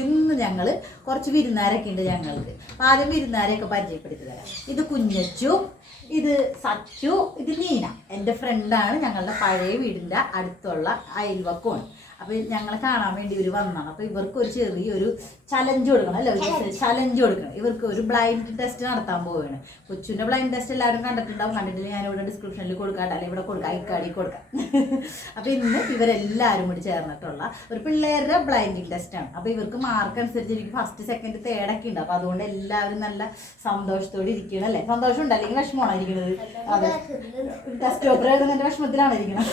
ഇന്ന് ഞങ്ങൾ കുറച്ച് വിരുന്നാരൊക്കെ ഉണ്ട് ഞങ്ങൾക്ക്. ആദ്യം വിരുന്നാരെയൊക്കെ പരിചയപ്പെടുത്തി തരാം. ഇത് കുഞ്ഞച്ചു, ഇത് സച്ചു, ഇത് നീന. എൻ്റെ ഫ്രണ്ടാണ്. ഞങ്ങളുടെ പഴയ വീടിൻ്റെ അടുത്തുള്ള അയൽവക്കമാണ്. അപ്പോൾ ഞങ്ങളെ കാണാൻ വേണ്ടി ഇവർ വന്നതാണ്. അപ്പോൾ ഇവർക്ക് ഒരു ചെറിയൊരു ചലഞ്ച് കൊടുക്കണം അല്ലേ? ചലഞ്ച് കൊടുക്കണം. ഇവർക്ക് ഒരു ബ്ലൈൻഡ് ടെസ്റ്റ് നടത്താൻ പോവുകയാണ്. കൊച്ചുവിൻ്റെ ബ്ലൈൻഡ് ടെസ്റ്റ് എല്ലാവരും കണ്ടിട്ടുണ്ടാവും. കണ്ടിട്ടില്ല ഞാനിവിടെ ഡിസ്ക്രിപ്ഷനിൽ കൊടുക്കാം, അല്ലെങ്കിൽ ഇവിടെ കൊടുക്കാം, ഐക്കാടി കൊടുക്കാം. അപ്പോൾ ഇന്ന് ഇവരെല്ലാവരും കൂടി ചേർന്നിട്ടുള്ള ഒരു പിള്ളേരുടെ ബ്ലൈൻഡിങ് ടെസ്റ്റാണ്. അപ്പോൾ ഇവർക്ക് മാർക്ക് അനുസരിച്ച് എനിക്ക് ഫസ്റ്റ് സെക്കൻഡ് തേർഡൊക്കെ ഉണ്ട്. അപ്പോൾ അതുകൊണ്ട് എല്ലാവരും നല്ല സന്തോഷത്തോടെ ഇരിക്കണം അല്ലേ? സന്തോഷം ഉണ്ട് അല്ലെങ്കിൽ വിഷമമാണ് ഇരിക്കുന്നത്? അതെ, ടെസ്റ്റ് പേപ്പർ എഴുതുന്നതിൻ്റെ വിഷമത്തിലാണ് ഇരിക്കുന്നത്.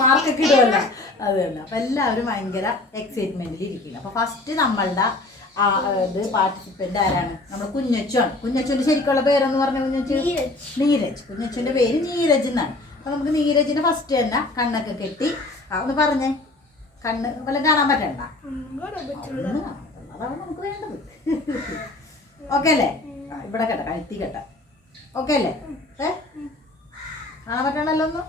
മാർക്കൊക്കെ ഇടുമല്ലോ, അത് തന്നെ. അപ്പം എല്ലാവരും ഭയങ്കര എക്സൈറ്റ്മെൻറ്റിൽ ഇരിക്കുന്നു. അപ്പോൾ ഫസ്റ്റ് നമ്മളുടെ ഇത് പാർട്ടിസിപ്പൻ്റ് ആരാണ്? നമ്മുടെ കുഞ്ഞച്ചുവാണ്. കുഞ്ഞച്ചുവിൻ്റെ ശരിക്കുള്ള പേരെന്ന് പറഞ്ഞ കുഞ്ഞച്ചു നീരജ്. കുഞ്ഞച്ചുവിൻ്റെ പേര് നീരജ് എന്നാണ്. അപ്പോൾ നമുക്ക് നീരജിനെ ഫസ്റ്റ് തന്നെ കണ്ണൊക്കെ കെട്ടി ഒന്ന് പറഞ്ഞേ. കണ്ണ് വല്ല കാണാൻ പറ്റണ്ട, അതാണ് നമുക്ക് വേണ്ടത്. ഓക്കെ അല്ലേ? ഇവിടെ കേട്ടോ, കഴുത്തി കേട്ടോ. ഓക്കെ അല്ലേ? കാണാൻ പറ്റണല്ലോ ഒന്നും,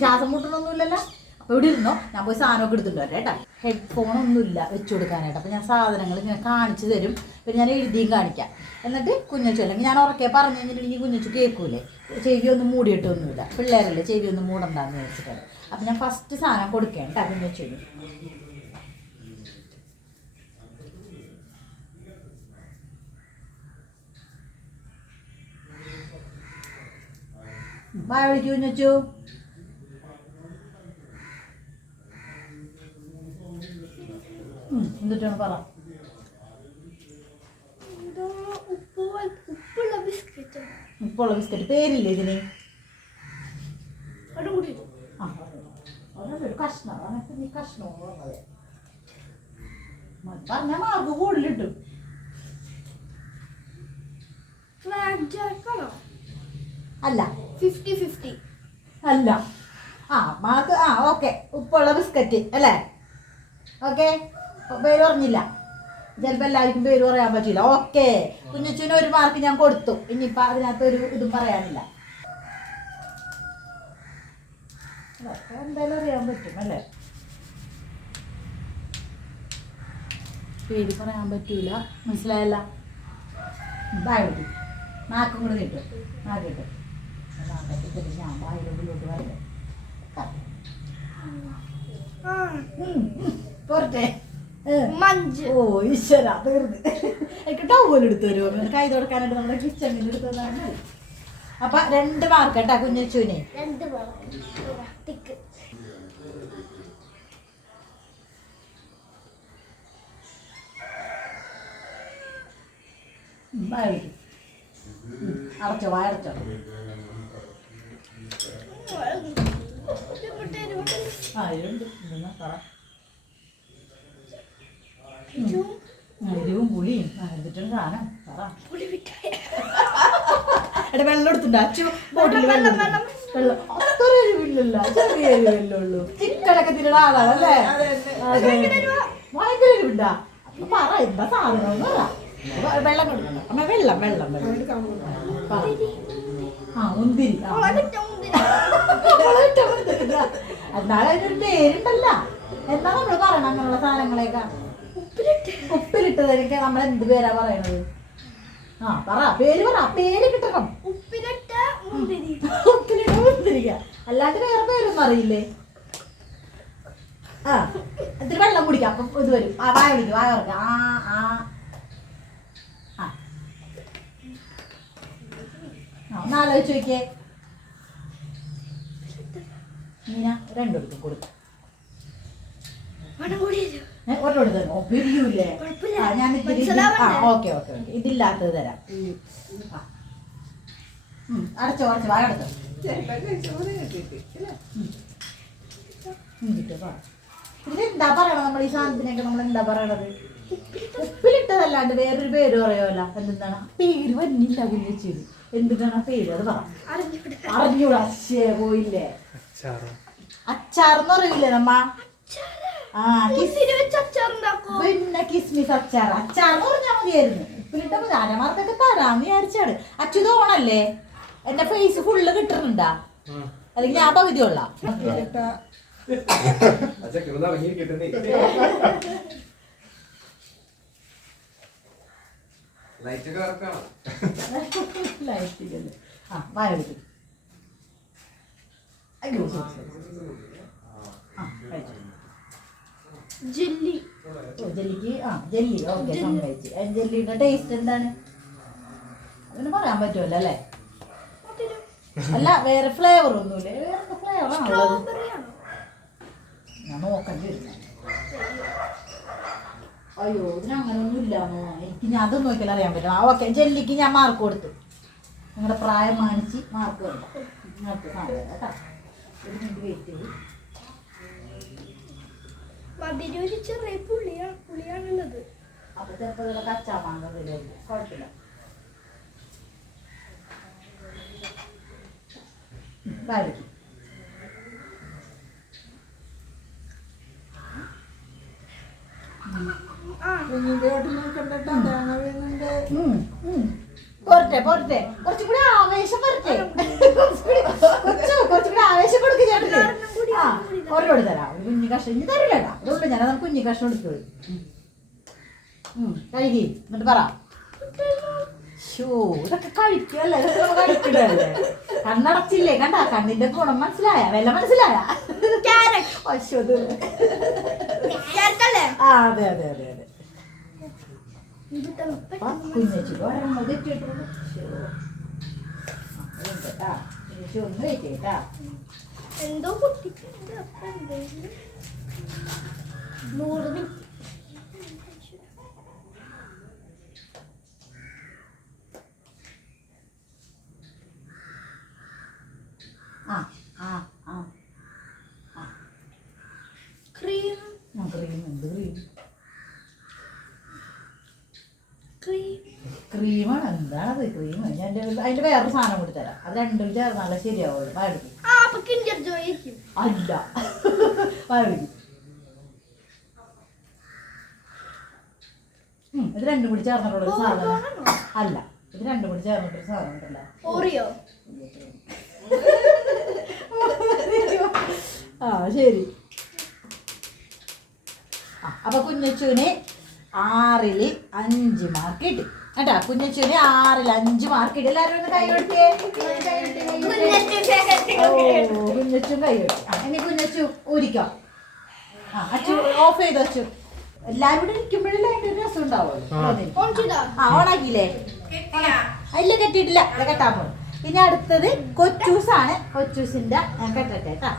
ശ്വാസം മുട്ടണമൊന്നുമില്ലല്ലോ. അപ്പോൾ ഇവിടെ ഇരുന്നോ, ഞാൻ പോയി സാധനമൊക്കെ എടുത്തിട്ട് വരാം കേട്ടോ. ഹെഡ്ഫോണൊന്നുമില്ല വെച്ച് കൊടുക്കാനായിട്ട്. അപ്പോൾ ഞാൻ സാധനങ്ങൾ ഞാൻ കാണിച്ചു തരും, പിന്നെ ഞാൻ എഴുതിയും കാണിക്കാം. എന്നിട്ട് കുഞ്ഞച്ചു, അല്ലെങ്കിൽ ഞാൻ ഉറക്കെ പറഞ്ഞു കഴിഞ്ഞിട്ടുണ്ടെങ്കിൽ കുഞ്ഞച്ചു കേൾക്കൂലേ? ചെവി ഒന്നും മൂടിയിട്ടൊന്നുമില്ല, പിള്ളേരല്ലേ ചെവി ഒന്നും മൂടണ്ടാന്ന് വിചാരിച്ചിട്ടാണ്. അപ്പോൾ ഞാൻ ഫസ്റ്റ് സാധനം കൊടുക്കാം കേട്ടോ കുഞ്ഞച്ചുവിന്. വായ വിളിക്കൂ കുഞ്ഞച്ചു. എന്നിട്ടാണ് പറ. ഉപ്പുള്ള ബിസ്ക്കറ്റ്. പേരില്ലേ ഇതിന്? ഒരു കഷ്ണം കഷ്ണോ പറഞ്ഞാൽ മാർക്ക് കൂടുതലിട്ടു. അല്ല, 50-50 അല്ല. Mark okay. ഉപ്പുള്ള ബിസ്ക്കറ്റ് അല്ലേ? ഓക്കെ, പേര് പറഞ്ഞില്ല. ചിലപ്പോൾ എല്ലാവർക്കും പേര് പറയാൻ പറ്റില്ല. ഓക്കെ, കുഞ്ഞച്ചുവിന് ഒരു മാർക്ക് ഞാൻ കൊടുത്തു. ഇനിയിപ്പോൾ അതിനകത്ത് ഒരു ഇതും പറയാനില്ല. എന്തായാലും അറിയാൻ പറ്റും അല്ലേ? പേര് പറയാൻ പറ്റൂല, മനസ്സിലായല്ല? ബാഗ് നാക്കും കൂടെ കിട്ടും. നാക്ക് കിട്ടും. ഞാൻ വായിലോട്ട് വരട്ടെ. പോരട്ടെ. ഓ ഈശ്വര, തീർന്ന്. എനിക്ക് ടൗവൽ എടുത്തു വരുമോ? കൈ തുടക്കാനായിട്ട് നമ്മുടെ കിച്ചണിൽ എടുത്തു തന്നാൽ മതി. അപ്പൊ 2 മാർക്ക് കേട്ടാ കുഞ്ഞച്ചുവിന്. അടച്ചോ, വായടച്ചോ. എരിവും പുളിയും എന്നിട്ടും സാധനം പറ. എടാ വെള്ളം എടുത്തുണ്ടോ? അച്ചു ബോട്ടിൽ വെള്ളം. അത്ര എരിവില്ലല്ലോ, ചെറിയ എരിവല്ലേ ഉള്ളൂ. ചിക്കനൊക്കെ തിരുടെ ആളാണല്ലേ? ഭയങ്കര എരിവുണ്ടാ. അപ്പൊ പറ എന്താ സാധനം ഒന്നും പറ. വെള്ളം കൊടുക്കണം അമ്മ. വെള്ളം വെള്ളം മുന്തിരി. എന്നാലും അതിനൊരു പേരുണ്ടല്ല. എന്താ നമ്മള് പറയണം അങ്ങനെയുള്ള സാധനങ്ങളെയൊക്കെ? ഉപ്പിലിട്ടതൊക്കെ നമ്മൾ എന്ത് പേരാ പറയണത്? പറ, പേര് പറ. പേര് കിട്ടണം. ഉപ്പിലിട്ട മുന്തിരിക്ക. അല്ലാണ്ട് വേറെ പേരൊന്നും അറിയില്ലേ? ഇത്തിരി വെള്ളം കുടിക്കാം, അപ്പം ഇത് വരും. വായ വിളിക്കും, വായ ഉറക്കാം. ഒന്നാലോചിച്ച് നോക്കിയേ. നീന 2 എടുക്കും കൊടുക്കും. ഒരെണ്ണം തരും. പിരിയൂല്ലേ? ഞാൻ ഓക്കെ ഓക്കെ ഓക്കെ. ഇതില്ലാത്തത് തരാം. അടച്ചോ, അടച്ചോ, വായ അടച്ചോ. ഇതിനെന്താ പറയണത്? നമ്മൾ ഈ സാധനത്തിനൊക്കെ നമ്മൾ എന്താ പറയണത്? ഉപ്പിലിട്ടതല്ലാണ്ട് വേറൊരു പേര് പറയുമല്ലോ. എന്താണ് പേര്? വന്നില്ല കുഞ്ഞിച്ചത്. എന്തിനാണ് പേര്? അത് പറ. അറിഞ്ഞൂടാ. അശ്ശേ, പോയില്ലേ? അച്ചാറെന്ന് പറയില്ലേ നമ്മ? പിന്നെ കിസ്മിസ് അച്ചാർ. അച്ചാറെന്ന് പറഞ്ഞാൽ മതിയായിരുന്നു. ഉപ്പിലിട്ട അരമാർക്കൊക്കെ തരാന്ന് വിചാരിച്ചാണ്. അച്യുത ഓണല്ലേ? എന്റെ ഫേസ് ഫുള്ള് കിട്ടുന്നുണ്ടാ? അല്ലെങ്കിൽ ഞാൻ പകുതി കൊള്ളാം. ലൈറ്റില്ലല്ലേ ആ വായെടുക്കും അയ്യോ ജെല്ലി ജെല്ലിക്ക് ജെല്ലി ഓക്കെ സമ്മതിച്ച് ജെല്ലിയുടെ ടേസ്റ്റ് എന്താണ് അതിന് പറയാൻ പറ്റുമല്ലോ അല്ലേ അല്ല വേറെ ഫ്ലേവർ ഒന്നുമില്ലേ വേറെ ഫ്ലേവറാണുള്ളത് ഞാൻ നോക്കേണ്ടി വരുന്നത് അയ്യോ ഇതിന് അങ്ങനെയൊന്നും ഇല്ലാന്നോ എനിക്ക് ഞാൻ അതൊന്നും നോക്കിയാൽ അറിയാൻ പറ്റില്ല ഓക്കെ ജെല്ലിക്ക് ഞാൻ മാർക്ക് കൊടുത്തു നിങ്ങളുടെ പ്രായം മാനിച്ച് മാർക്ക് വേണ്ട ഇങ്ങനത്തെ സാധനം കേട്ടോ ഒരു മിനിറ്റ് വെയിറ്റ് ചെയ്ത് മധുരൊരു ചെറിയ പുളിയാണുള്ളത് അപ്പൊ ചിലപ്പോൾ ഇതിലെ കച്ചാ മാങ്ങ കുഴപ്പമില്ല വാടിക്കും പോരട്ടെ പോരട്ടെ കുറച്ചുകൂടി ആവേശം വരട്ടെ കുറച്ചുകൂടി ആവേശം കൊടുക്കും ചേട്ടന് ആ ഓരോട് തരാം ഒരു കുഞ്ഞു കഷ്ണം ഇനി തരില്ലടാ അതുകൊണ്ട് ഞാൻ നമുക്ക് കുഞ്ഞു കഷ്ണം എടുത്തോളൂ കഴുകി എന്നിട്ട് പറ ഷോ ഇതൊക്കെ കഴിക്കല്ലേ ഇതൊക്കെ കഴിക്കണല്ലേ കണ്ണടച്ചില്ലേ കണ്ടാ കണ്ണിന്റെ ഗുണം മനസ്സിലായ വില മനസ്സിലായ ആ അതെ അതെ അതെ അതെ കുഞ്ഞേച്ചിക്ക് ഒരെണ്ണം തെറ്റിട്ടുള്ളൂ ഒന്ന് വെച്ചേട്ടാ എന്തോ പൊട്ടിട്ടുണ്ട് 100 മിനിറ്റ് ക്രീം എന്ത് ക്രീം ക്രീമാണ് എന്താണത് ക്രീം ഞാൻ അതിന്റെ വേറൊരു സാധനം കൂടി തരാം അത് രണ്ടും ചേർന്നാലേ ശരിയാവുള്ളൂ വാടിക്കും അല്ല വാടിക്കും ഇത് രണ്ടും കൂടി ചേർന്നിട്ടുള്ളൊരു സാധനം അല്ല ഇത് രണ്ടും കൂടി ചേർന്നിട്ടൊരു സാധനം ഉണ്ടല്ലോ ഓറിയോ ആ ശരി അപ്പൊ കുഞ്ഞച്ചൂന് 6ൽ 5 മാർക്ക് കിട്ടി കേട്ടാ കുഞ്ഞച്ചൂന് 6ൽ 5 മാർക്ക് കിട്ടി എല്ലാവരും ഒന്ന് കൈ കൊടുത്തേ കുഞ്ഞച്ചും കൈ കൊടുത്തു ഇനി കുഞ്ഞച്ചു ഊരിക്കോ അച്ചു ഓഫ് ചെയ്തോ അച്ചു എല്ലാരും കൂടെ ഇരിക്കുമ്പോഴല്ലേ അതിന്റെ ഒരു രസം ഉണ്ടാവുള്ളൂ ഓണാക്കിയില്ലേ അതില് കെട്ടിയിട്ടില്ല കെട്ടാൻ പോകും ഇനി അടുത്തത് കൊച്ചൂസാണ് കൊച്ചൂസിന്റെ കെട്ടട്ടെ കേട്ടാ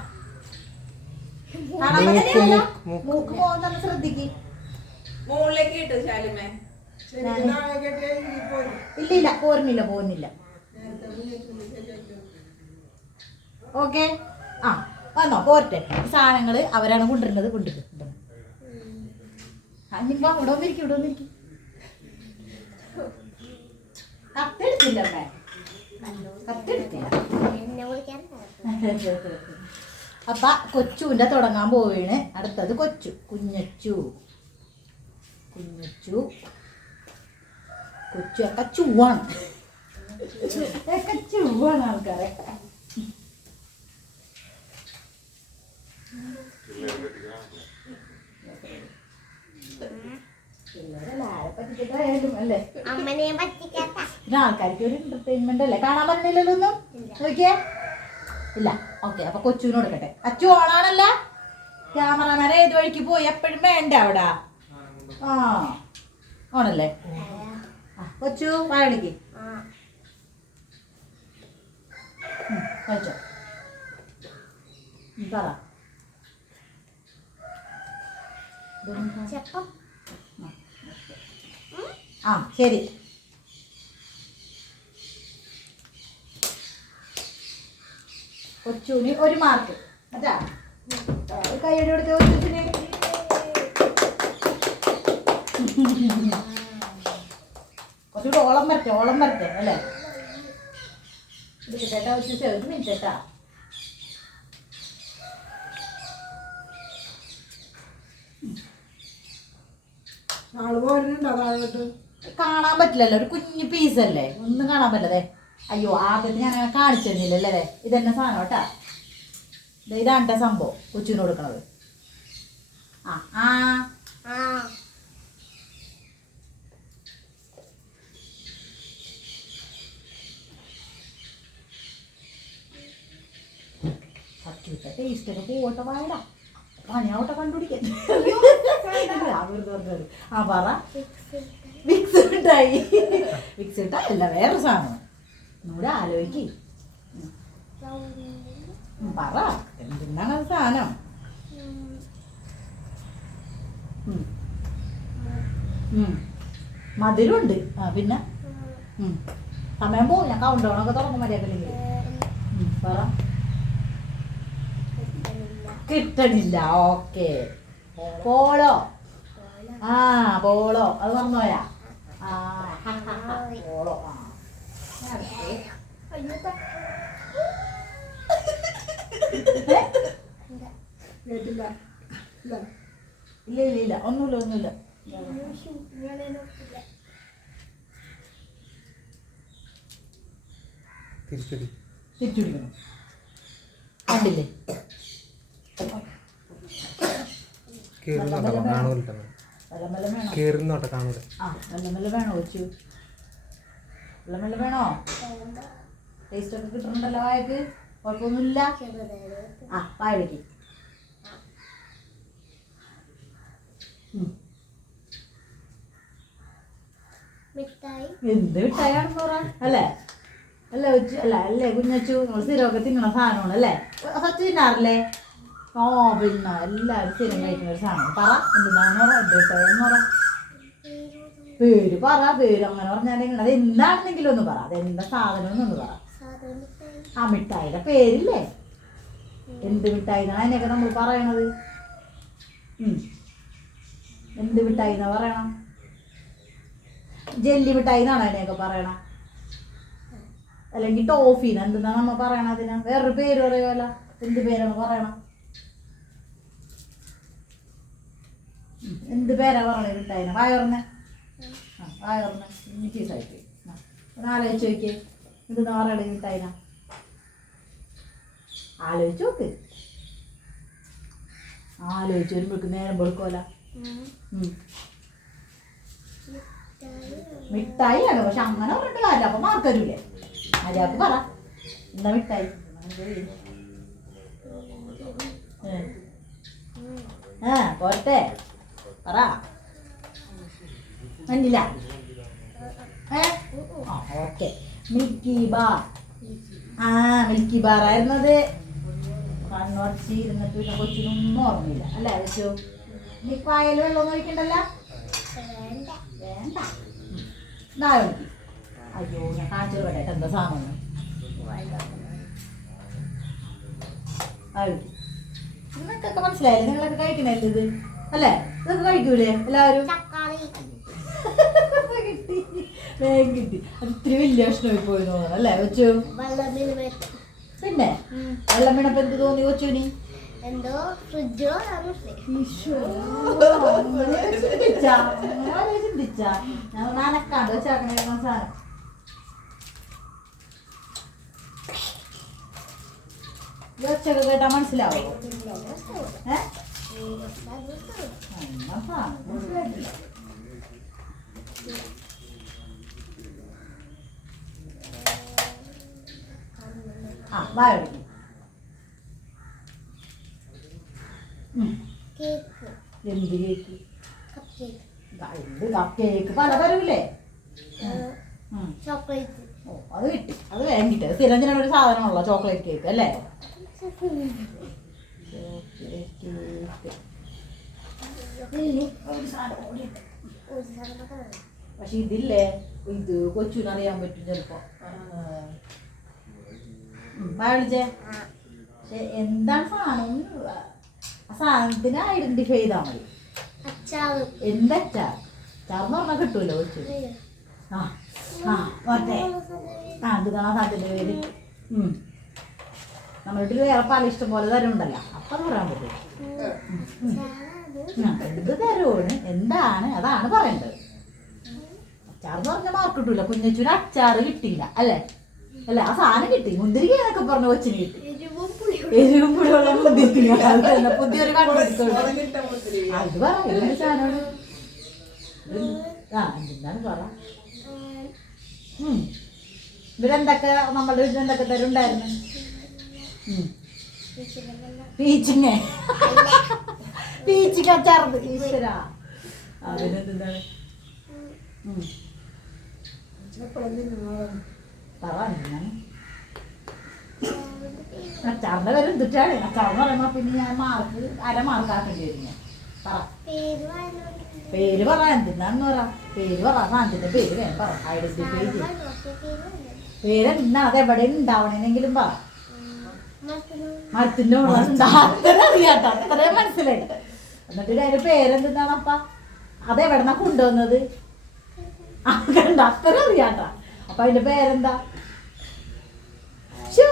കാണാൻ പറ്റില്ല മൂക്ക് പോകുന്ന ശ്രദ്ധിക്ക് ഇല്ല പോകുന്നില്ല ഓക്കെ വന്നോ പോരട്ടെ സാധനങ്ങള് അവരാണ് കൊണ്ടുവരുന്നത് കൊണ്ടുവരുന്നത് ഇവിടെ വന്നിരിക്കും കത്തെടുത്തില്ല കത്തെടുത്തില്ല അപ്പ കൊച്ചുവിന്റെ തുടങ്ങാൻ പോവുകയാണ് അടുത്തത് കുഞ്ഞച്ചു ഒക്കെ ചൂവാണ് ആൾക്കാരെ അല്ലേ ആൾക്കാർക്ക് ഒരു എന്റർടൈൻമെന്റ് അല്ലേ കാണാൻ പറ്റുന്നില്ലല്ലോ ഒന്നും നോക്കിയേ ഇല്ല ഓക്കെ അപ്പൊ കൊച്ചുവിന് കൊടുക്കട്ടെ അച്ചു ഓണാണല്ല ക്യാമറമാൻ ഏത് വഴിക്ക് പോയി എപ്പോഴും വേണ്ട അവിടെ ഓണല്ലേ കൊച്ചു വാഴണിക്ക് കഴിച്ചോ പറ ശരി കൊച്ചുവിന് 1 മാർക്ക് അതാ കൈയ്യടി കൊടുത്ത കൊച്ചുവിന് കുറച്ചുകൂടെ ഓളം വരട്ടെ അല്ലേ ചേട്ടാ കൊച്ചു 1 മിനിറ്റ് ചേട്ടാ കാണാൻ പറ്റില്ലല്ലോ ഒരു കുഞ്ഞു പീസല്ലേ ഒന്നും കാണാൻ പറ്റതേ അയ്യോ ആദ്യത്തെ ഞാൻ കാണിച്ചു തന്നില്ലല്ലേ ഇതെന്നെ സാധനം കേട്ടാ ഇതാണ് സംഭവം കൊച്ചിന് കൊടുക്കണത് ഇവിടുത്തെ ടേസ്റ്റ് ഒക്കെ പോട്ടെ വായടാ പണിയാവട്ടെ കണ്ടുപിടിക്കാൻ ആ പറ വിക്സ് മിഠായി വിക്സ് മിഠായി അല്ല വേറെ സാധനം ഒന്നുകൂടെ ആലോചിക്ക് പറ എന്തിനാണ് സാധനം മധുരമുണ്ട് ആ പിന്നെ സമയം പോവും ഞാൻ കൗണ്ട് ഡൗണൊക്കെ തുടങ്ങും മര്യാദയില്ലെങ്കിൽ പറ കിട്ടണില്ല ഓക്കെ പോളോ ആ പോളോ അത് പറഞ്ഞോയാ ആ പോളോ ആ കേട്ടില്ല ഇല്ല ഇല്ല ഇല്ല ഒന്നുമില്ല ഒന്നുമില്ല തിരിച്ചുപിടിക്കണം കണ്ടില്ലേ ആ വെല്ലം വേണോ വെച്ചു വെല്ലം വേണോ ടേസ്റ്റ് ഒക്കെ കിട്ടുന്നുണ്ടല്ലോ വായക്ക് കുഴപ്പമൊന്നുമില്ല ആ വായ വെക്ക് എന്ത് മിഠായാണെന്ന് പറ അല്ലേ അല്ല വെച്ചു അല്ല അല്ലേ കുഞ്ഞച്ചു നമ്മൾ സ്ഥിരമൊക്കെ തിന്നണ സാധനമാണ് അല്ലേ സച്ച് തിന്നാറില്ലേ ഓ പിന്നെ എല്ലാവരും സ്ഥിരം കഴിക്കുന്ന ഒരു സാധനം പറ എന്തിനാന്ന് പറ എന്ത് മിഠായെന്ന് പറ പേര് പറ പേര് അങ്ങനെ പറഞ്ഞാൽ അത് എന്താണെന്നെങ്കിലും ഒന്ന് പറ അതെന്താ സാധനം എന്നൊന്ന് പറ ആ മിഠായിയുടെ പേരില്ലേ എന്ത് മിഠായി എന്നാണ് അതിനൊക്കെ നമ്മൾ പറയണത് എന്ത് മിഠായി എന്നാ പറയണം ജെല്ലി മിഠായി എന്നാണ് അതിനെയൊക്കെ പറയണം അല്ലെങ്കിൽ ടോഫീന്ന് എന്തെന്നാ നമ്മ പറയണ അതിനാ വേറൊരു പേര് പറയുമല്ലോ എന്ത് പേരാണ് പറയണം എന്ത് പേരാ പറയണേ മിഠായിനെ വായ പറഞ്ഞേ ആ വായ പറഞ്ഞേ ചീസായിട്ട് ഒന്ന് ആലോചിച്ച് നോക്കിയേ എന്തെന്നാ പറയണേ മിഠായിന ആലോചിച്ച് നോക്ക് ആലോചിച്ച് വരുമ്പോഴേക്ക് നേരം വെളുക്കുമല്ല മിഠായിയാണ് പക്ഷെ അങ്ങനെ പറഞ്ഞിട്ട് കാര്യമില്ല അപ്പൊ മാർക്ക് തരൂലേ മര്യാദക്ക് പറ എന്താ മിഠായി പോരട്ടെ പറ മഞ്ഞില്ല ആ ഓക്കെ മിൽക്കി ബാർ ആ മിൽക്കി ബാർ ആയിരുന്നത് കണ്ണുറച്ച് ഇരുന്നിട്ട് പിന്നെ കൊച്ചിനൊന്നും ഓർമ്മയില്ല അല്ലേ വെച്ചു നീ പായൽ വെള്ളമൊന്നും ഒഴിക്കണ്ടല്ല വേണ്ട എന്നാ വിളിക്കും അയ്യോ ഞാൻ കാണിച്ചു വേണ്ടേട്ട് എന്താ സാധനം നിങ്ങൾക്കൊക്കെ മനസ്സിലായില്ലേ നിങ്ങളൊക്കെ കഴിക്കണല്ലേ ഇത് അല്ലേ ഇതൊക്കെ കഴിക്കൂലേ എല്ലാവരും കിട്ടി വേഗം കിട്ടി അത് ഇത്തിരി വലിയ ഭക്ഷണമായി പോയി തോന്നണം അല്ലേ കൊച്ചു പിന്നെ വെള്ളം വീണപ്പോ എന്ത് തോന്നി കൊച്ചുവിന് എന്തോ ഫ്രിഡ്ജോ ചിന്തിച്ച ഞാൻ നനക്കാണ്ട് വെച്ചാക്കണ സാധനം ഒച്ചൊക്കെ കേട്ടാ മനസ്സിലാവോ മനസ്സിലായിട്ടില്ല ആ വായ എന്ത് കേക്ക് എന്ത് കപ്പ് കേക്ക് പലതരമില്ലേ ചോക്ലേറ്റ് ഓ അത് കിട്ടി അത് വേഗം കിട്ടി അത് സ്ഥിരഞ്ജന ഒരു സാധനമുള്ള ചോക്ലേറ്റ് കേക്ക് അല്ലേ പക്ഷെ ഇതില്ലേ ഇത് കൊച്ചുനറിയാൻ പറ്റും ചിലപ്പോ വിളിച്ചേ പക്ഷെ എന്താണ് സാധനം ആ സാധനത്തിന് ഐഡന്റിഫൈ ചെയ്താൽ മതി എന്തച്ചാർ അച്ചാർന്ന് പറഞ്ഞാൽ കിട്ടൂല്ലോ കൊച്ചു ആ ആ മറ്റേ ആ ഇത് കാണാൻ സാധ്യത പേര് നമ്മുടെ വീട്ടിൽ വേറെ പല ഇഷ്ടം പോലെ തരമുണ്ടല്ലോ അപ്പം അത് പറയാൻ പറ്റും എന്ത് തരുമാണ് എന്താണ് അതാണ് പറയേണ്ടത് അച്ചാർന്ന് പറഞ്ഞാൽ മാർക്ക് കിട്ടൂല കുഞ്ഞച്ചൂര് അച്ചാറ് കിട്ടിയില്ല അല്ലേ അല്ല ആ സാധനം കിട്ടി മുന്തിരിക്ക എന്നൊക്കെ പറഞ്ഞ കൊച്ചിന് കിട്ടി എരിവും പുളിയുള്ള മുന്തിരിക്ക അത് പുതിയൊരു കണ്ടുപിടിച്ചോളൂ അത് പറ ഏത് സാധനമാണ് ആ എന്താണ് പറ ഇവരെന്തൊക്കെ നമ്മളുടെ വീട്ടിൽ എന്തൊക്കെ തരുണ്ടായിരുന്നു പീച്ചിങ്ങ പീച്ചിക്ക് അച്ചാർന്ന് ഈശ്വര അതിനെന്താണ് അച്ചാറിന്റെ പേര് എന്തിട്ടാണ് അച്ചാർന്ന് പറയുമ്പോ പിന്നെ ഞാൻ മാർക്ക് 1/2 മാർക്ക് ആക്കേണ്ടി വരും ഞാൻ പറ പേര് പറ എന്തിനാന്ന് പറ പേര് പറ സാധനത്തിന്റെ പേര് വേണം പറ ഐഡന്റിഫൈ ചെയ്യും പേരെന്താ അതെവിടെ ഉണ്ടാവണെന്നെങ്കിലും പറ മരത്തിന്റെ അത്ര അറിയാട്ടോ അത്രയും മനസ്സിലായി എന്നിട്ട് അതിന്റെ പേരെന്താണ് അപ്പ അതെവിടെന്നാ കൊണ്ടുവന്നത് കണ്ട അത്ര അറിയാട്ടാ അപ്പൊ അതിന്റെ പേരെന്താ ഷൂ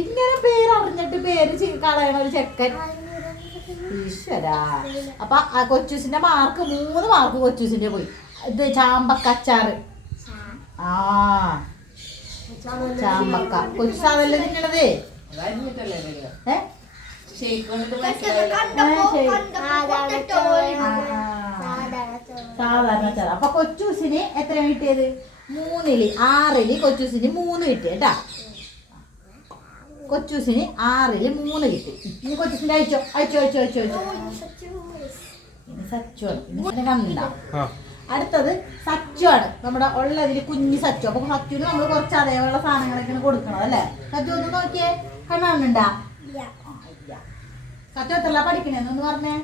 ഇങ്ങനെ പേരറിഞ്ഞിട്ട് പേര് കളയണ ഒരു ചെക്കൻ ഈശ്വരാ അപ്പൊ ആ കൊച്ചൂസിന്റെ മാർക്ക് 3 മാർക്ക് കൊച്ചൂസിന്റെ പോയി ഇത് ചാമ്പക്കച്ചാറ് ആ ചാമ്പക്ക കൊച്ചു അതല്ലേ നിങ്ങളതേ സാധാരണ അച്ചാർ അപ്പൊ കൊച്ചൂസിന് എത്ര കിട്ടിയത് 3-ല് 6-ല് കൊച്ചൂസിന് 3 കിട്ടി കേട്ടാ കൊച്ചൂസിന് 6-ല് 3 കിട്ടി ഇനി കൊച്ചൂസിന്റെ അയച്ചോ ഇനി സച്ചുവാണ് ഇനി കണ്ട അടുത്തത് സച്ചുവാണ് നമ്മുടെ ഉള്ളതിൽ കുഞ്ഞു സച്ചു അപ്പൊ സച്ചുവിന് നമ്മൾ കുറച്ച് അതേപോലുള്ള സാധനങ്ങളൊക്കെയാണ് കൊടുക്കണം അല്ലേ സച്ചു ഒന്ന് നോക്കിയേ കണ്ണാണുണ്ടാ സച്ചു എത്രല്ല പഠിക്കണേന്ന് പറഞ്ഞേ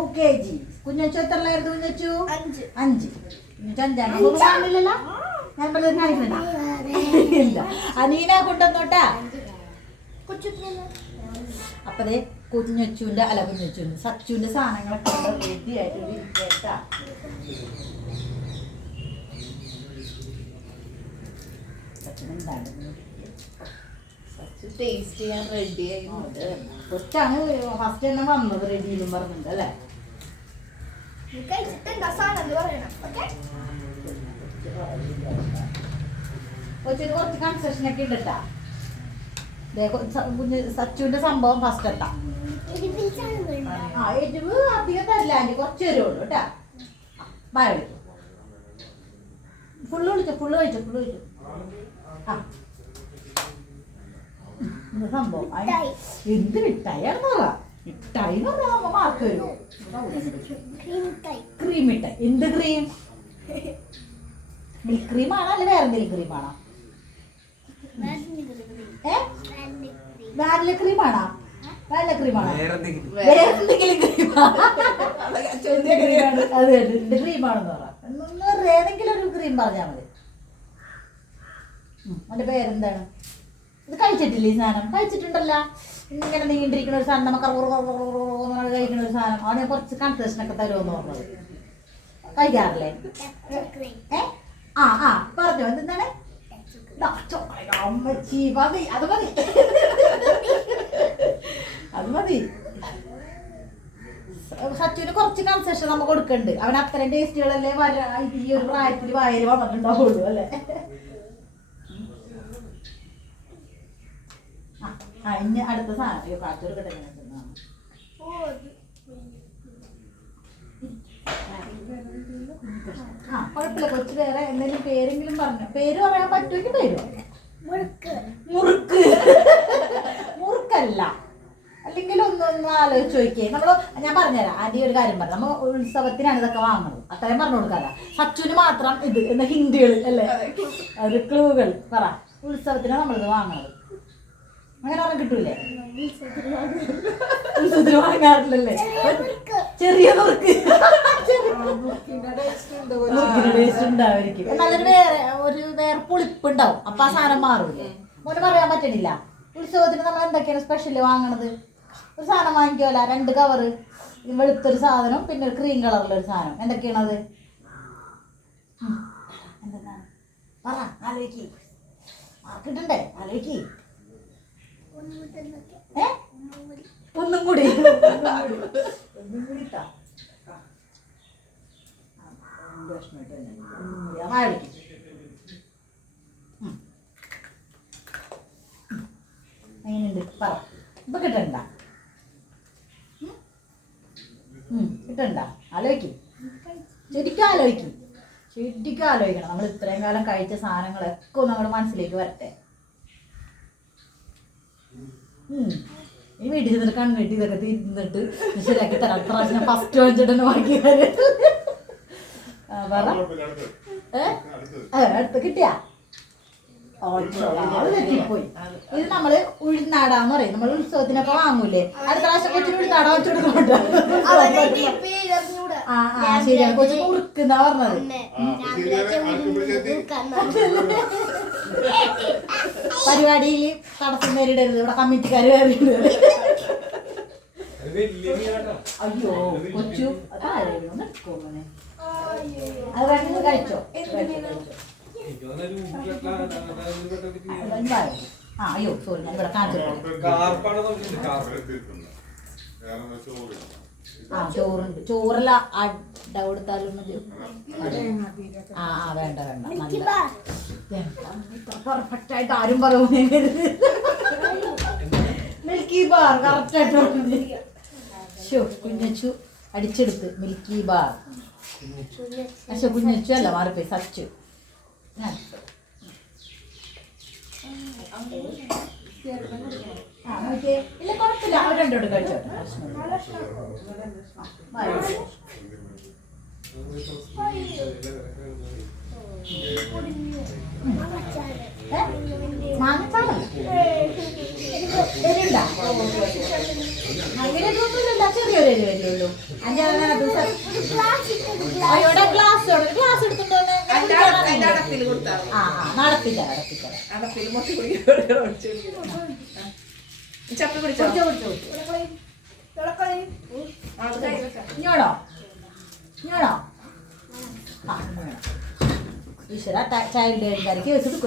UKG കുഞ്ഞച്ചു എത്രല്ലായിരുന്നു കുഞ്ഞച്ചു 5 കുഞ്ഞച്ചു 5 ഞാൻ പറഞ്ഞത് കാണിക്കണ്ട ഇല്ല അനീന കൊണ്ടുവന്നോട്ടാ അപ്പതേ കുഞ്ഞച്ചുവിന്റെ അല്ല കുഞ്ഞച്ചുവിന്റെ സച്ചുവിന്റെ സാധനങ്ങളൊക്കെ റെഡി ആയിട്ട് ഇരിക്കട്ടാ ടേസ്റ്റ് ചെയ്യാൻ റെഡി ആയി കൊച്ചാണ് ഫസ്റ്റ് തന്നെ വന്നത് റെഡിയിലും പറഞ്ഞിട്ടുണ്ട് അല്ലേ കൊച്ചിന് കുറച്ച് കൺസെഷൻ ഒക്കെ ഇട്ടാ കുഞ്ഞ് സച്ചുവിന്റെ സംഭവം ഫസ്റ്റ് എത്താ എരിവ് അധികം തരില്ല കുറച്ച് വരുള്ളൂ കേട്ടാ ഭയ ഫുള്ള് കഴിച്ചു ആ സംഭവം എന്ത് മിഠായിയാണെന്ന് പറ മിഠായി എന്ന് പറഞ്ഞാൽ മാർക്ക് വരും ക്രീം മിഠായി എന്ത് ക്രീം മിൽക്ക് ക്രീമാണോ അല്ലെ വേറെ എന്തെങ്കിലും ക്രീമാണോ വാനില ക്രീമാണോ വാനില ക്രീമാണോ വേറെ എന്തെങ്കിലും ക്രീമാണോ അത് എന്റെ ക്രീമാണെന്ന് പറ ഏതെങ്കിലും ഒരു ക്രീം പറഞ്ഞാൽ മതി അതിന്റെ പേരെന്താണ് ഇത് കഴിച്ചിട്ടില്ലേ ഈ സാധനം കഴിച്ചിട്ടുണ്ടല്ലോ ഇങ്ങനെ നീണ്ടിരിക്കുന്ന ഒരു സാധനം നമുക്ക് കഴിക്കുന്ന ഒരു സാധനം അവിടെ കുറച്ച് കൺസെഷനൊക്കെ തരുമെന്ന് പറഞ്ഞത് കഴിക്കാറില്ലേ പറഞ്ഞോ എന്താണ് അമ്മച്ചി മതി അത് മതി സച്ചുവിന് കുറച്ച് കൺസെഷൻ നമുക്ക് കൊടുക്കണ്ട് അവൻ അത്രയും ടേസ്റ്റുകളല്ലേ ഈ ഒരു പ്രായത്തിൽ വായന വന്നിട്ടുണ്ടാവുള്ളൂ അല്ലേ ഇനി അടുത്ത സാധനം കാറ്റൂർ കിട്ടുന്ന കുഴപ്പമില്ല കൊച്ചു വേറെ എന്തെങ്കിലും പേരെങ്കിലും പറഞ്ഞു പേര് പറയാൻ പറ്റുമെങ്കിൽ പേര് മുറുക്കല്ല അല്ലെങ്കിൽ ഒന്നൊന്ന് ആലോചിച്ച് നോക്കിയേ ഞാൻ പറഞ്ഞുതരാം ആദ്യം ഒരു കാര്യം പറഞ്ഞു നമ്മൾ ഉത്സവത്തിനാണ് ഇതൊക്കെ വാങ്ങുന്നത് അത്രയും പറഞ്ഞു കൊടുക്കാല്ല സച്ചുവിന് മാത്രം ഇത് എന്ന ഹിന്ദികൾ അല്ലേ ഒരു ക്ലൂകൾ പറ ഉത്സവത്തിനാണ് നമ്മളിത് വാങ്ങുന്നത് അങ്ങനെ പറഞ്ഞാൽ കിട്ടൂലേ ഉത്സവത്തിന് വാങ്ങാറില്ലല്ലേ ചെറിയ നുറുക്ക് ടേസ്റ്റ് ഉണ്ടായിരിക്കും നല്ലൊരു വേറെ പുളിപ്പുണ്ടാവും അപ്പൊ ആ സാധനം മാറൂലേ മോന് പറയാൻ പറ്റണില്ല ഉത്സവത്തിന് നമ്മൾ എന്തൊക്കെയാണ് സ്പെഷ്യല് വാങ്ങണത് ഒരു സാധനം വാങ്ങിക്കുമല്ല 2 കവറ് വെളുത്തൊരു സാധനം പിന്നെ ഒരു ക്രീം കളറിലൊരു സാധനം എന്തൊക്കെയാണത് എന്താണ് പറ ആലോചിക്ക് മാർക്കിട്ടണ്ടേ ആലോചിക്ക് ഒന്നും കൂടി അങ്ങനെയുണ്ട് പറ ഇപ്പൊ കിട്ടണ്ട കിട്ടണ്ട ആലോചിക്കും ശരിക്കും ആലോചിക്കണം നമ്മൾ ഇത്രയും കാലം കഴിച്ച സാധനങ്ങളൊക്കെ നമ്മുടെ മനസ്സിലേക്ക് വരട്ടെ ഈ വീട്ടിൽ ചെന്നിട്ട് കണ്ണിട്ട് ഇതൊക്കെ തിന്നിട്ട് ശരിയാക്കി തരാം. പ്രാവശ്യം ഫസ്റ്റ് വാങ്ങിച്ചിട്ട് ബാക്കി പറ. അടുത്ത് കിട്ടിയാ തെറ്റിപ്പോയി. ഇത് നമ്മള് ഉഴുന്നാടാന്ന് പറയും. നമ്മൾ ഉത്സവത്തിനൊക്കെ വാങ്ങൂലേ. അടുത്ത പ്രാവശ്യം കൊച്ചിന് ഉഴുന്നാട വെച്ചെടുക്കുന്നുണ്ട്. ആ ശരിയാണ്, കൊച്ചു മുറുക്കുന്ന പറഞ്ഞത്. പരിപാടിയിൽ തടസ്സം നേരിടരുത്, ഇവിടെ കമ്മിറ്റിക്കാര് കയറിയിട്ടുണ്ട്. അയ്യോ കൊച്ചു അത് വേണ്ടി കഴിച്ചോ. ആ അയ്യോ സോറി, ഞാൻ ഇവിടെ കാണിച്ചു. ആ ചോറുണ്ട്, ചോറല്ല അട കൊടുത്താലും മതി. ആ വേണ്ട വേണ്ട, നല്ല പെർഫെക്റ്റ് ആയിട്ട് ആരും പറയുന്നേ. മിൽക്കി ബാർ കറക്റ്റ് ആയിട്ട് പറഞ്ഞു. കുഞ്ഞച്ചു അടിച്ചെടുത്ത് മിൽക്കി ബാർ. പക്ഷെ കുഞ്ഞച്ചു അല്ല, മാറിപ്പോയി സച്ചു. ഇല്ല കുഴപ്പമില്ല, അവർ രണ്ടോട്ട് കഴിച്ചോട്ടെ. മാങ്ങച്ചാറല്ല, എരിണ്ട അങ്ങനെ ഒന്നുമില്ല, ചെറിയൊരു എരി വരുള്ളൂ. അയ്യോടെ ഗ്ലാസ് എടുത്തിട്ടോ. നടപ്പില്ല ഇങ്ങോടോ ഈശ്വര ചൈൽഡ് കാർക്ക് വെച്ചിട്ട്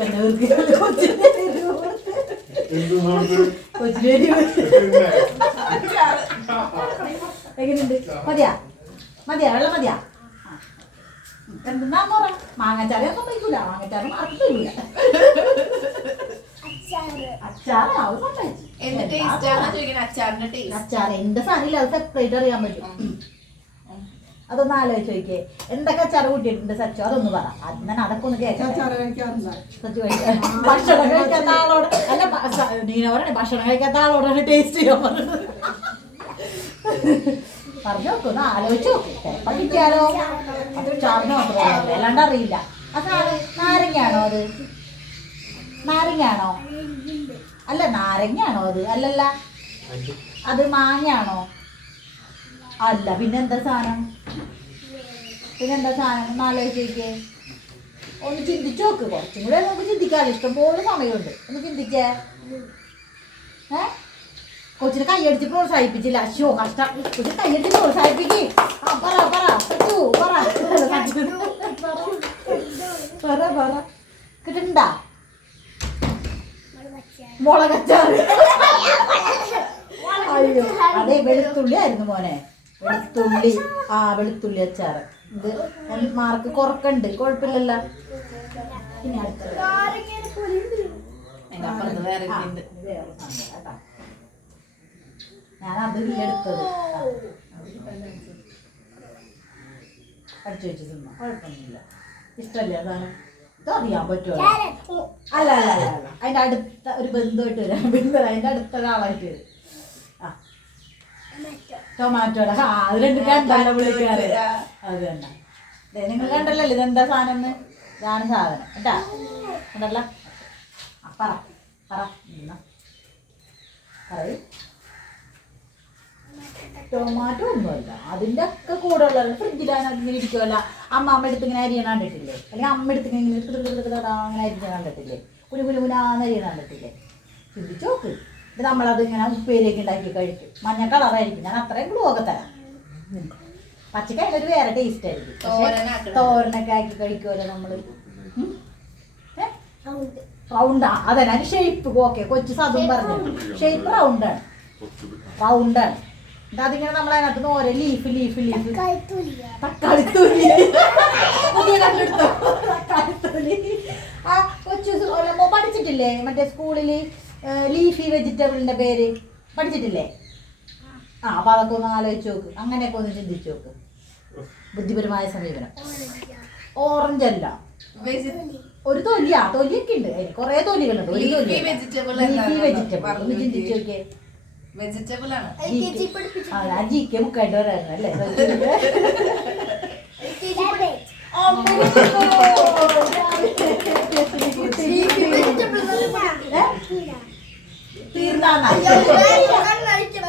എങ്ങനെയുണ്ട്? മതിയാ വെള്ളം മതിയാ? എന്തെന്നാ പറ, മാങ്ങാച്ചാറിയൊന്നും കഴിക്കൂല, മാങ്ങാച്ചാറും ആർക്കും തരൂല. അച്ചാറാവും അച്ചാർ എന്റെ സാധനം അത് സെപ്പറേറ്റ് അറിയാൻ പറ്റും. അതൊന്ന് ആലോചിച്ച് നോക്കിയേ, എന്തൊക്കെ അച്ചാർ കൂട്ടിയിട്ടുണ്ട് സച്ചു, അതൊന്ന് പറ. ഞാൻ അതൊക്കെ ഒന്ന് കേൾക്കാം. സച്ചു ഭക്ഷണം കഴിക്കാത്ത ആളോട് അല്ല, നീനോടെ ഭക്ഷണം കഴിക്കാത്ത ആളോടാണ് ടേസ്റ്റ് ചെയ്യാൻ പറഞ്ഞത്. പറഞ്ഞു നോക്കും, ഒന്ന് ആലോചിച്ച് നോക്കും, ചിലപ്പോൾ കിട്ടിയാലോ. അത് ചാറിന് മാത്രമല്ല, അല്ലാണ്ട് അറിയില്ല. അത് നാരങ്ങയാണോ? അത് നാരങ്ങയാണോ? അല്ല നാരങ്ങയാണോ അത്? അല്ലല്ല, അത് മാങ്ങയാണോ? അല്ല, പിന്നെന്താ സാധനം? ഒന്ന് ആലോചിച്ചേ, ഒന്ന് ചിന്തിച്ചു നോക്ക്. കുറച്ചും കൂടെ നമുക്ക് ചിന്തിക്കാമല്ലോ, ഇഷ്ടംപോലെ സമയമുണ്ട്. ഒന്ന് ചിന്തിച്ചേ. കൊച്ചിനെ കൈയടിച്ച് പ്രോത്സാഹിപ്പിച്ചില്ല. അശ്യോ കഷ്ടം. കൊച്ചിനെ കൈയടിച്ച് പ്രോത്സാഹിപ്പിക്കേ. പറ കിട്ടണ്ട. മുളകച്ചാറ്. അയ്യോ അതെ, വെളുത്തുള്ളി ആയിരുന്നു മോനെ, വെളുത്തുള്ളി. വെളുത്തുള്ളി അച്ചാറ്. ഇത് മാർക്ക് കുറക്കുണ്ട്, കുഴപ്പമില്ലല്ലോ. പിന്നെ അടുത്തത് ഞാൻ അതില്ല എടുത്തത്, അടിച്ചു വെച്ച് തിന്നാ കുഴപ്പമൊന്നുമില്ല. ഇഷ്ടമല്ലേ സാധനം? ഇതറിയാൻ പറ്റുമോ? അല്ല അതിൻ്റെ അടുത്ത ഒരു ബന്ധുവായിട്ട് വരാം. അതിൻ്റെ അടുത്ത ഒരാളായിട്ട് വരും. ടൊമാറ്റോടെ അത് രണ്ട് കണ്ടല്ലോ വിളിക്കാറ്. അത് കണ്ട നിങ്ങൾ കണ്ടല്ലോ ഇതെന്താ സാധനം? ഇതാണ് സാധനം കേട്ടാ, കണ്ടല്ല. പറ ടൊമാറ്റോ ഒന്നുമല്ല, അതിൻ്റെ ഒക്കെ കൂടെ ഉള്ള ഫ്രിഡ്ജിലാണ് ഇങ്ങനെ ഇരിക്കുമല്ല. അമ്മ എടുത്ത് ഇങ്ങനെ അരിയണ കണ്ടിട്ടില്ലേ? അല്ലെങ്കിൽ അമ്മ എടുത്ത് ഇങ്ങനെ അങ്ങനെ അരിഞ്ഞ കണ്ടിട്ടില്ലേ? കുനാന്ന് അരിയണ കണ്ടിട്ടില്ലേ? ചിന്തിച്ച് നോക്ക്. ഇത് നമ്മളത് ഇങ്ങനെ ഉപ്പേരിയൊക്കെ ഉണ്ടാക്കി കഴിക്കും. മഞ്ഞ കളറായിരിക്കും. ഞാൻ അത്രയും ഗ്ലൂ ഒക്കെ തരാം. പച്ചക്കറി ഒരു വേറെ ടേസ്റ്റ് ആയിരിക്കും. തോരനൊക്കെ ആക്കി കഴിക്കുമല്ലോ നമ്മള്. റൗണ്ടാ അതന്നെ, അതിന് ഷേപ്പ്. ഓക്കെ, കൊച്ചു സതും പറഞ്ഞു ഷേപ്പ് റൗണ്ടാണ്. അതിങ്ങനെ നമ്മൾ അതിനകത്ത് ഓരോ ലീഫ് തക്കാളിത്തൂലി കൊച്ചു പഠിച്ചിട്ടില്ലേ? മറ്റേ സ്കൂളില് ലീഫി വെജിറ്റബിളിന്റെ പേര് പഠിച്ചിട്ടില്ലേ? അപ്പൊ അതൊക്കെ ഒന്ന് ആലോചിച്ച് നോക്ക്, അങ്ങനെയൊക്കെ ഒന്ന് ചിന്തിച്ചു നോക്ക്. ബുദ്ധിപരമായ സമീപനം. ഓറഞ്ച് അല്ല, ഒരു തൊലിയൊക്കെ ഉണ്ട്, കൊറേ തൊലികളുണ്ട്. ഒരു തൊലി വെജിറ്റബിൾ ഒന്ന് ചിന്തിച്ചു നോക്കിയേ. വെജിറ്റബിൾ ആണ്. ആ GK ബുക്കായിട്ട് വരായിരുന്നു അല്ലേ?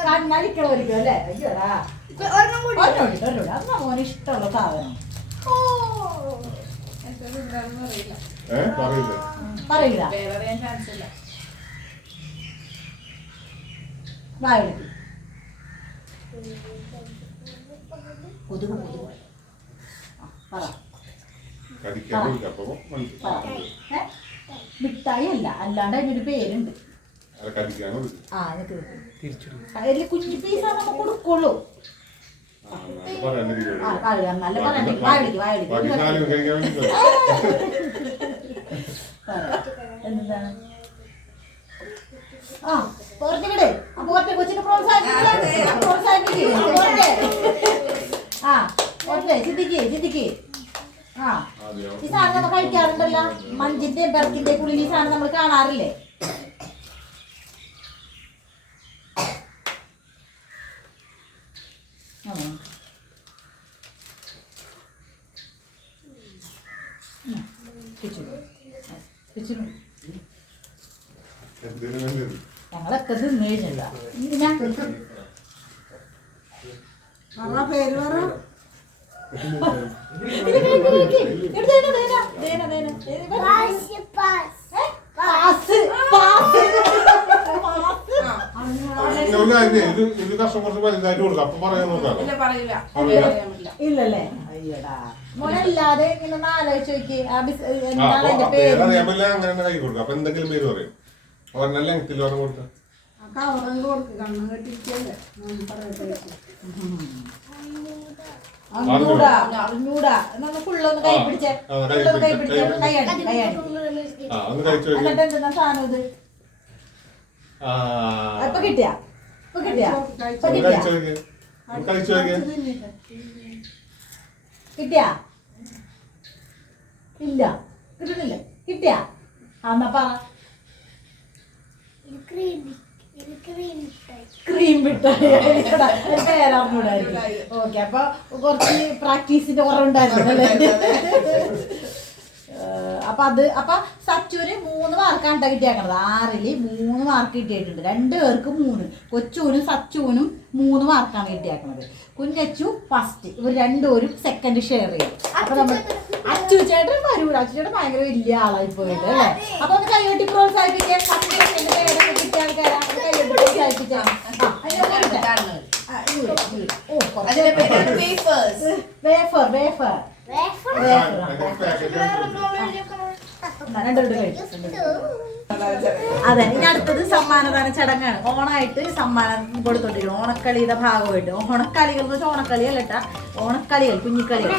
കണ്ണടിക്കണമായിരിക്കും അല്ലേ? അയ്യോടാ അന്നാ മോന് ഇഷ്ടമുള്ള സാധനം പറയില്ല. മിഠായി അല്ല, അല്ലാണ്ട് അതിനൊരു പേരുണ്ട്. കുഞ്ഞു പീസാ നമുക്ക് കൊടുക്കുള്ളൂ. നല്ല പറയണ്ടേ? എന്താണ് പുറത്തുവിട്. പുറത്തെ കൊച്ചിനെ പ്രോത്സാഹിപ്പിക്കേ. ചിന്തിക്ക്. ഈ സാധനം നമ്മൾ കഴിക്കാറുണ്ടല്ലോ, മഞ്ചിന്റെ ബെർക്കിന്റെ ഉള്ളിൽ ഈ സാധനം നമ്മൾ കാണാറില്ലേ? ഞങ്ങളൊക്കെ തിന്നു കഴിഞ്ഞില്ല. ഇല്ലല്ലേ? അയ്യടാ മോനല്ലാതെ ഇങ്ങനെ ആലോചിച്ച് നോക്കി. എന്താണ് എന്റെ പേര്? എന്തെങ്കിലും പേര് പറയും. അറിഞ്ഞൂടാ. നമ്മൾ ഫുള്ളൊന്ന് കൈ പിടിച്ചേ. എന്നിട്ട് എന്തെന്നാ സാധനം ഇത്? ഇപ്പൊ കിട്ടിയാ കിട്ടിയാ? ഇല്ല, കിട്ടുന്നില്ല. കിട്ടിയാ? എന്നാ പറ. ക്രീം മിഠായി. പേരറിഞ്ഞൂടായിരുന്നു. ഓക്കെ, അപ്പൊ കുറച്ച് പ്രാക്ടീസിന്റെ കുറവുണ്ടായിരുന്നു അല്ലേ? അപ്പൊ സച്ചുവിന് 3 മാർക്കാണ് കിട്ടിയേക്കണത്. 6ല് 3 മാർക്ക് കിട്ടിയിട്ടുണ്ട്. 2 പേർക്ക് 3. കൊച്ചുവിനും സച്ചുവിനും 3 മാർക്കാണ് കിട്ടിയേക്കണത്. കുഞ്ഞച്ചു ഫസ്റ്റ്, ഇവർ രണ്ടുപേരും സെക്കൻഡ് ഷെയർ ചെയ്യും. അപ്പൊ നമ്മൾ അച്ചുചേട്ടൻ വരൂല. അച്ചുചേട്ടൻ ഭയങ്കര വലിയ ആളായി പോയിട്ട് അല്ലേ? അപ്പൊ ഒന്ന് കൈകൊട്ടി പ്രോത്സാഹിപ്പിക്കാൻ. കിട്ടിയ ആൾക്കാരാ കൈകൊട്ടി പ്രോത്സാഹിപ്പിച്ചാ. അതെ, ഇനി അടുത്തത് സമ്മാനദാന ചടങ്ങാണ്. ഓണായിട്ട് സമ്മാനം കൊടുത്തോണ്ടിരിക്കും. ഓണക്കളിയുടെ ഭാഗമായിട്ട്. ഓണക്കളികൾ എന്ന് വെച്ചാൽ ഓണക്കളി അല്ലട്ടാ, ഓണക്കളികൾ, കുഞ്ഞിക്കളികൾ.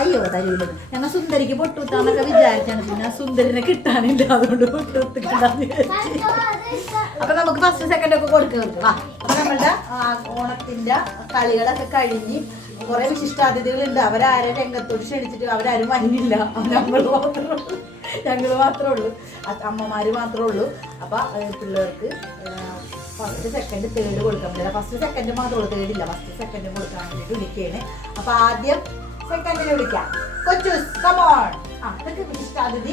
അയ്യോ തരൂല. ഞങ്ങൾ സുന്ദരിക്ക് പൊട്ടുത്താന്നൊക്കെ വിചാരിച്ചാണ്. പിന്നെ സുന്ദരിനെ കിട്ടാനില്ല, അതുകൊണ്ട് പൊട്ടുത്തിട്ടാന്ന് വിചാരിച്ചു. അപ്പൊ നമുക്ക് ഫസ്റ്റ് സെക്കൻഡ് ഒക്കെ കൊടുക്കുക. അപ്പൊ നമ്മളുടെ ഓണത്തിന്റെ കളികളൊക്കെ കഴിഞ്ഞ് കുറെ വിശിഷ്ടാതിഥികളുണ്ട്. അവരാരെ രംഗത്തോട് ക്ഷണിച്ചിട്ട് അവരാരും വന്നില്ല. ഞങ്ങൾ മാത്രമേ ഉള്ളൂ, അമ്മമാര് മാത്രമേ ഉള്ളൂ. അപ്പൊ പിള്ളേർക്ക് ഫസ്റ്റ് സെക്കൻഡ് തേർഡ് കൊടുക്കാൻ പറ്റില്ല. ഫസ്റ്റ് സെക്കൻഡ് മാത്രമേ ഉള്ളൂ, തേർഡില്ല. ഫസ്റ്റ് സെക്കൻഡ് കൊടുക്കാൻ വേണ്ടിട്ട് വിളിക്കുകയാണ്. അപ്പൊ ആദ്യം സെക്കൻഡിനെ വിളിക്കാം. കൊച്ചൂസ് കമോൺ. ഇതൊക്കെ വിശിഷ്ടാതിഥി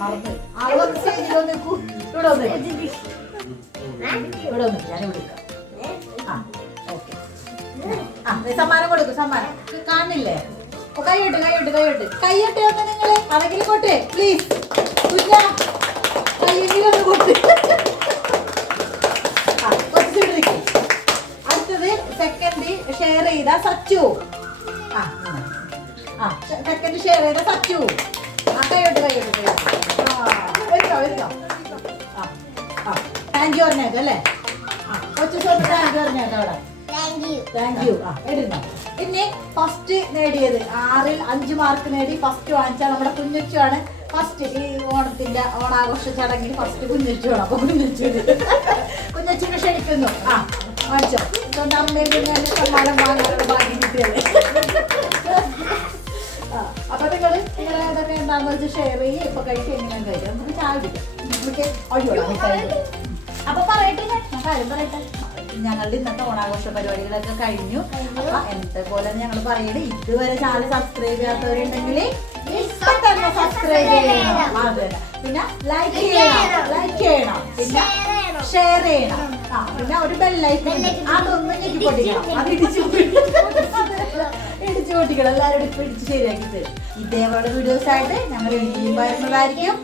മറന്നു. ആളൊന്ന് സ്റ്റേജിലൊന്ന് ഇവിടെ ഒന്ന് ഞാൻ വിളിക്കാം. സമ്മാനം കൊടുക്കും. സമ്മാനം കാണില്ലേ? കൈയ്യോട്ട് ഒന്ന് നിങ്ങള് അതെങ്കിലും കൊട്ടെ പ്ലീസ്. കയ്യെങ്കിലും ഒന്ന് കൊട്ട്. അടുത്തത് സെക്കൻഡ് ഷെയർ ചെയ്ത സച്ചു. സെക്കൻഡ് ഷെയർ ചെയ്ത സച്ചു. കൈയ്യോട്ട് താങ്ക് യു പറഞ്ഞേക്കാം അല്ലേ? കൊച്ചു താങ്ക് യു പറഞ്ഞേക്കാം അവിടെ. Thank you. എടുക്കാം. പിന്നെ ഫസ്റ്റ് നേടിയത് 6ൽ 5 മാർക്ക് നേടി ഫസ്റ്റ് വാങ്ങിച്ച നമ്മുടെ കുഞ്ഞച്ചു ആണ്. ഫസ്റ്റ് ഈ ഓണത്തിന്റെ ഓണാഘോഷ ചടങ്ങിൽ ഫസ്റ്റ് കുഞ്ഞച്ചു ആണ്. അപ്പൊ കുഞ്ഞച്ചിനെ ക്ഷണിക്കുന്നു. വാങ്ങിച്ചോ. അമ്മയും കുഞ്ഞു സമ്മാനം വാങ്ങാനുള്ള ഭാഗ്യം കിട്ടിയല്ലേ? അപ്പൊ നിങ്ങള് നിങ്ങളെ ഇതൊക്കെ എന്താണെന്ന് വെച്ചാൽ ഷെയർ ചെയ്യും. ഇപ്പൊ കഴിക്കും എങ്ങനെയാണ് കഴിക്കാം. നമുക്ക് ചായ കുടിക്കാം. നമുക്ക് അപ്പൊ പറയട്ടെ ഞാൻ കാര്യം പറയട്ടെ. ഞങ്ങളുടെ ഇന്നത്തെ ഓണാഘോഷ പരിപാടികളൊക്കെ കഴിഞ്ഞു. അപ്പൊ എന്നത്തെ പോലെ ഞങ്ങൾ പറയണേ, ഇതുവരെ ചാനൽ സബ്സ്ക്രൈബ് ചെയ്യാത്തവരുണ്ടെങ്കിൽ ഇപ്പൊ തന്നെ സബ്സ്ക്രൈബ് ചെയ്യണം. അതെ, പിന്നെ ലൈക്ക് ചെയ്യണം, പിന്നെ ഷെയർ ചെയ്യണം. പിന്നെ ഒരു ബെല്ലൈക്കൺ അതൊന്നും ഞെക്കി പൊട്ടിക്കണം. അത് ഇടിച്ചു പൊട്ടിക്കണം. എല്ലാവരും ഇപ്പൊ ഇടിച്ച് ശരിയാക്കി തരും. ഇതേപോലെ വീഡിയോസ് ആയിട്ട് ഞങ്ങൾ ഇനിയും വരുന്നതായിരിക്കും.